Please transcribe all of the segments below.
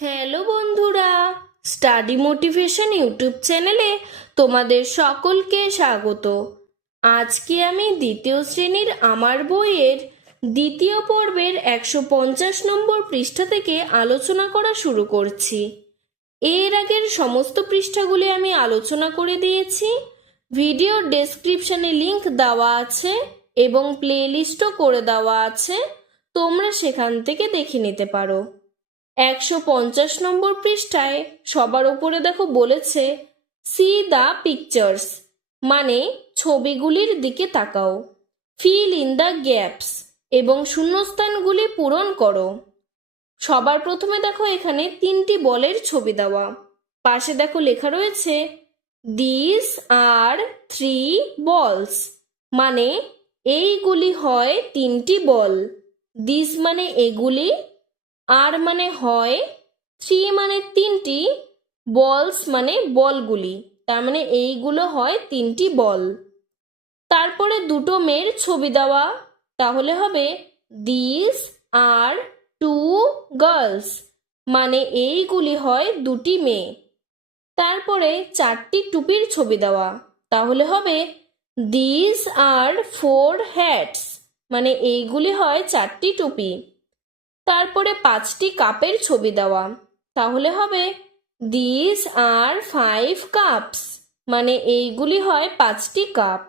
Hello বন্ধুরা, study motivation YouTube চ্যানেলে তোমাদের সকলকে স্বাগত। আজকে আমি দ্বিতীয় শ্রেণীর আমার বইয়ের দ্বিতীয় পর্বের 150 নম্বর পৃষ্ঠা থেকে আলোচনা করা শুরু করছি। এর আগের সমস্ত পৃষ্ঠাগুলি আমি আলোচনা করে দিয়েছি। ভিডিওর ডেসক্রিপশনে লিংক দেওয়া আছে এবং প্লেলিস্টও করে দেওয়া আছে, তোমরা সেখান থেকে দেখে নিতে পারো। 150 নম্বর পৃষ্ঠায় সবার উপরে দেখো বলেছে সি দ্য পিকচার্স, মানে ছবিগুলির দিকে তাকাও। ফিল ইন দ্য গ্যাপস, এবং শূন্যস্থানগুলি পূরণ করো। সবার প্রথমে দেখো এখানে 3টি বলের ছবি দেওয়া। পাশে দেখো লেখা রয়েছে দিস আর 3 বলস, মানে এইগুলি হয় 3টি বল। দিস মানে এগুলি, আর মানে হয়, 3 মানে 3টি, বলস মানে বলগুলি, তার মানে এইগুলো হয় 3টি বল। তারপরে দুটো মেয়ের ছবি দেওয়া, তাহলে হবে দিস আর 2 গার্লস, মানে এইগুলি হয় 2টি মেয়ে। তারপরে 4টি টুপির ছবি দেওয়া, তাহলে হবে দিস আর 4 হ্যাটস, মানে এইগুলি হয় 4টি টুপি। তারপরে 5টি কাপের ছবি দেওয়া, তাহলে হবে দিস আর 5 কাপস, মানে এইগুলি হয় 5টি কাপ।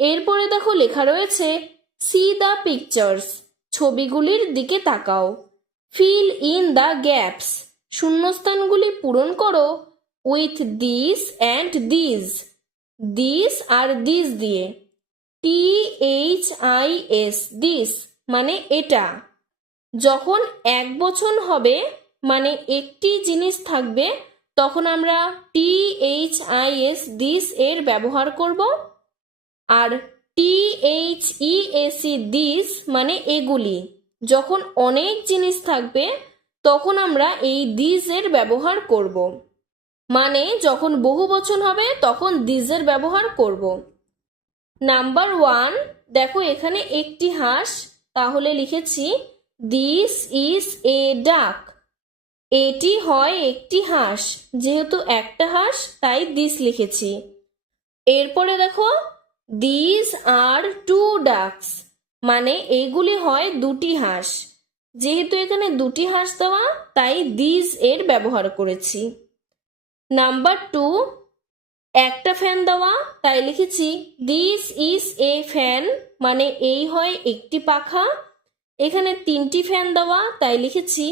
এরপরে দেখো লেখা রয়েছে সি দ্য পিকচার্স, ছবিগুলির দিকে তাকাও। ফিল ইন দ্য গ্যাপস, শূন্যস্থানগুলি পূরণ করো with this and this, this আর দিস দিয়ে। THIS, দিস মানে এটা। যখন 1 বচন হবে, মানে একটি জিনিস থাকবে, তখন আমরা THIS দিস এর ব্যবহার করব। আর THEAC দিস মানে এগুলি। যখন অনেক জিনিস থাকবে তখন আমরা এই দিস এর ব্যবহার করব, মানে যখন বহু বচন হবে তখন দিস এর ব্যবহার করব। নাম্বার 1, দেখো এখানে একটি হাঁস, তাহলে লিখেছি দিস ইজ এ ডাক, এটি হয় একটি হাঁস, যেহেতু একটা হাঁস তাই দিস লিখেছি। এরপরে দেখো দিস আর 2 ডাকস, মানে এইগুলি হয় 2টি হাঁস, যেহেতু এখানে 2টি হাঁস দেওয়া তাই দিস এর ব্যবহার করেছি। নাম্বার 2, একটা ফ্যান দেওয়া, তাই লিখেছি দিস ইজ এ ফ্যান, মানে এই হয় একটি পাখা। এখানে 3টি ফ্যান দেওয়া, তাই লিখেছি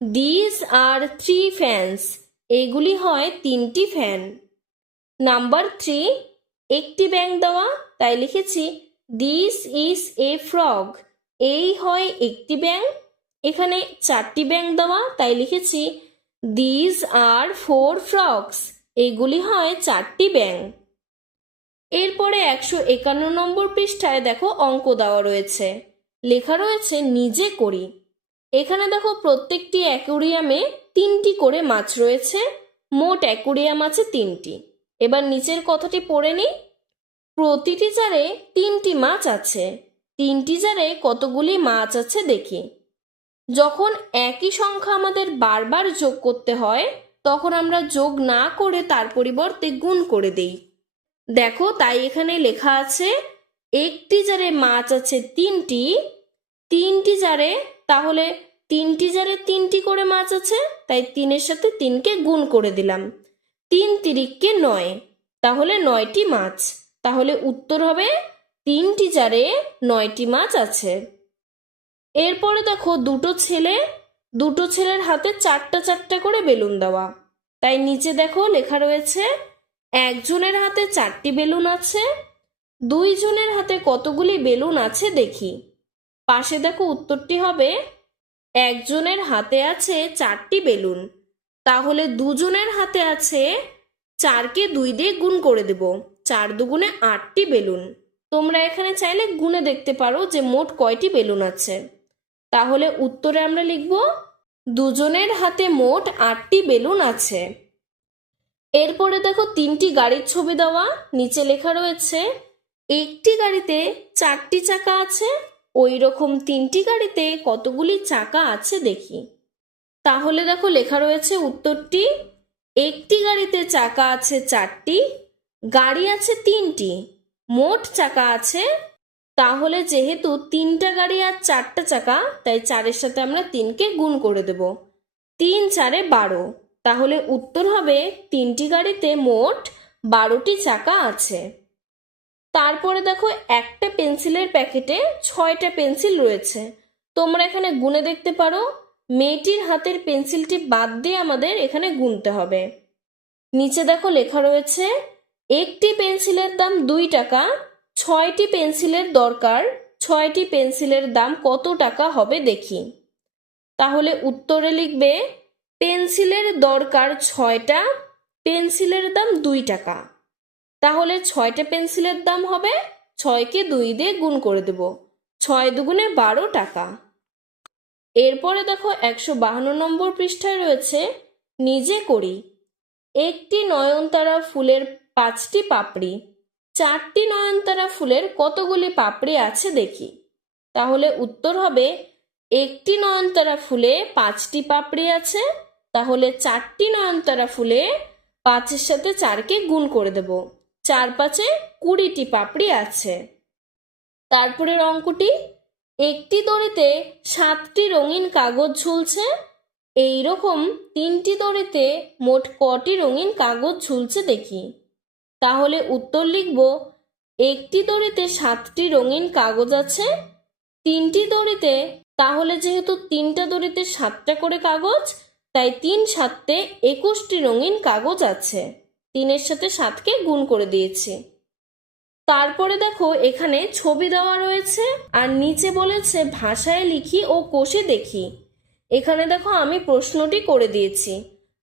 দিস আর 3 ফ্যানস, এইগুলি হয় 3টি ফ্যান। নাম্বার 3, একটি ব্যাঙ দেওয়া, তাই লিখেছি দিস ইজ এ ফ্রগ, এই হয় একটি ব্যাঙ। এখানে 4টি ব্যাঙ দেওয়া, তাই লিখেছি দিস আর 4 ফ্রগস, এইগুলি হয় 4টি ব্যাঙ। এরপরে 151 নম্বর পৃষ্ঠায় দেখো অঙ্ক দেওয়া রয়েছে, লেখা রয়েছে নিজে করি। এখানে দেখো প্রত্যেকটি অ্যাকোরিয়ামে 3টি করে মাছ রয়েছে, মোট অ্যাকোরিয়াম আছে 3টি। এবার নিচের কথাটি পড়ে নিই। প্রতিটি জারে 3টি মাছ আছে, 3টি জারে কতগুলি মাছ আছে দেখি। যখন একই সংখ্যা আমাদের বারবার যোগ করতে হয়, তখন আমরা যোগ না করে তার পরিবর্তে গুণ করে দেই। দেখো তাই এখানে লেখা আছে একটি জারে মাছ আছে 3টি, 3টি জারে, তাহলে 3টি জারে 3টি করে মাছ আছে, তাই 3-এর সাথে 3কে গুণ করে দিলাম। 3 তিরিককে 9, তাহলে 9টি মাছ। তাহলে উত্তর হবে 3টি জারে 9টি মাছ আছে। এরপরে দেখো দুটো ছেলের হাতে 4টা করে বেলুন দেওয়া, তাই নিচে দেখো লেখা রয়েছে একজনের হাতে 4টি বেলুন আছে, 2 জনের হাতে কতগুলি বেলুন আছে দেখি। পাশে দেখো উত্তরটি হবে একজনের হাতে আছে 4টি বেলুন, তাহলে 2 জনের হাতে আছে 4কে 2 দিয়ে গুণ করে দেব, 4 দুগুণে 8টি বেলুন। তোমরা এখানে চাইলে গুণে দেখতে পারো যে মোট কয়টি বেলুন আছে। তাহলে উত্তরে আমরা লিখব 2 জনের হাতে মোট 8টি বেলুন আছে। এরপরে দেখো 3টি গাড়ির ছবি দেওয়া, নিচে লেখা রয়েছে একটি গাড়িতে 4টি চাকা আছে, ওই রকম 3টি গাড়িতে কতগুলি চাকা আছে দেখি। তাহলে দেখো লেখা রয়েছে উত্তরটি, একটি গাড়িতে চাকা আছে 4টি, গাড়ি আছে 3টি, মোট চাকা আছে। তাহলে যেহেতু 3টা গাড়ি আর 4টা চাকা, তাই 4-এর সাথে আমরা 3কে গুণ করে দেব। 3 4-এ 12। তাহলে উত্তর হবে 3টি গাড়িতে মোট 12টি চাকা আছে। তারপরে দেখো একটা পেন্সিলের প্যাকেটে 6টা পেন্সিল রয়েছে। তোমরা এখানে গুনে দেখতে পারো। মেয়েটির হাতের পেন্সিলটি বাদ দিয়ে আমাদের এখানে গুনতে হবে। নিচে দেখো লেখা রয়েছে, একটি পেন্সিলের দাম 2 টাকা, 6টি পেন্সিলের দরকার, 6টি পেন্সিলের দাম কত টাকা হবে দেখি। তাহলে উত্তরে লিখবে, পেন্সিলের দরকার 6টা, পেন্সিলের দাম 2 টাকা। তাহলে 6টে পেন্সিলের দাম হবে, 6কে 2 দিয়ে গুণ করে দেব, 6 দুগুণে 12 টাকা। এরপরে দেখো 152 নম্বর পৃষ্ঠায় রয়েছে, নিজে করি। একটি নয়নতারা ফুলের 5টি পাপড়ি, 4টি নয়নতারা ফুলের কতগুলি পাপড়ি আছে দেখি। তাহলে উত্তর হবে, একটি নয়নতারা ফুলে 5টি পাপড়ি আছে। তাহলে 4টি নয়নতারা ফুলে 5-এর সাথে 4কে গুণ করে দেব, 4 5-এ 20টি পাপড়ি আছে। তারপরের অঙ্কটি, একটি দড়িতে 7টি রঙিন কাগজ ঝুলছে। এইরকম 3টি দড়িতে মোট কটি রঙিন কাগজ ঝুলছে দেখি। তাহলে উত্তর লিখব, একটি দড়িতে 7টি রঙিন কাগজ আছে, 3টি দড়িতে, তাহলে যেহেতু 3টা দড়িতে 7টা করে কাগজ, তাই 3 7-তে 21টি রঙিন কাগজ আছে। 3-এর সাথে 7কে গুণ করে দিয়েছি। তারপরে দেখো এখানে ছবি দেওয়া রয়েছে আর নিচে বলেছে ভাষায় লিখি ও কষে দেখি। এখানে দেখো আমি প্রশ্নটি করে দিয়েছি,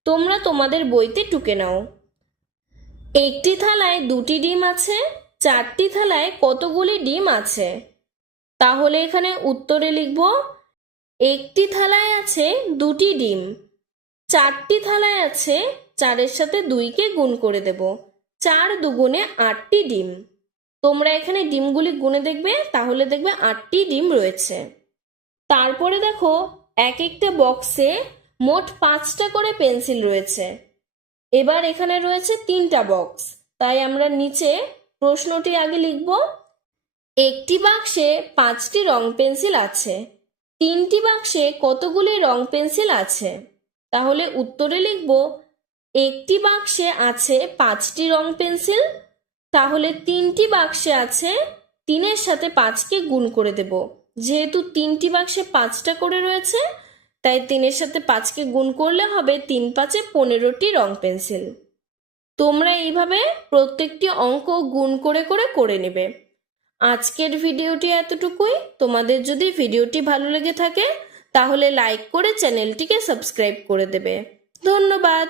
তোমরা তোমাদের বইতে টুকে নাও। একটি থালায় 2টি ডিম আছে, 4টি থালায় কতগুলি ডিম আছে? তাহলে এখানে উত্তরে লিখব, একটি থালায় আছে 2টি ডিম, 4টি থালায় আছে, 4-এর সাথে 2কে গুণ করে দেব, 4 দুগুণে 8টি ডিম। তোমরা এখানে ডিমগুলি গুনে দেখবে, তাহলে দেখবে 8টি ডিম রয়েছে। তারপরে দেখো এক একটা বক্সে মোট 5টা করে পেন্সিল রয়েছে। এবার এখানে রয়েছে 3টা বক্স, তাই আমরা নিচে প্রশ্নটি আগে লিখব। একটি বাক্সে 5টি রং পেন্সিল আছে, 3টি বাক্সে কতগুলি রং পেন্সিল আছে? তাহলে উত্তরে লিখব, একটি বাক্সে আছে 5টি রং পেন্সিল। তাহলে 3টি বাক্সে আছে, 3-এর সাথে 5কে গুণ করে দেব। যেহেতু 3টি বাক্সে 5টা করে রয়েছে, তাই 3-এর সাথে 5কে গুণ করলে হবে 3 5-এ 15টি রং পেন্সিল। তোমরা এইভাবে প্রত্যেকটি অঙ্ক গুণ করে করে করে নেবে। আজকের ভিডিওটি এতটুকুই। তোমাদের যদি ভিডিওটি ভালো লেগে থাকে তাহলে লাইক করে চ্যানেলটিকে সাবস্ক্রাইব করে দেবে। ধন্যবাদ।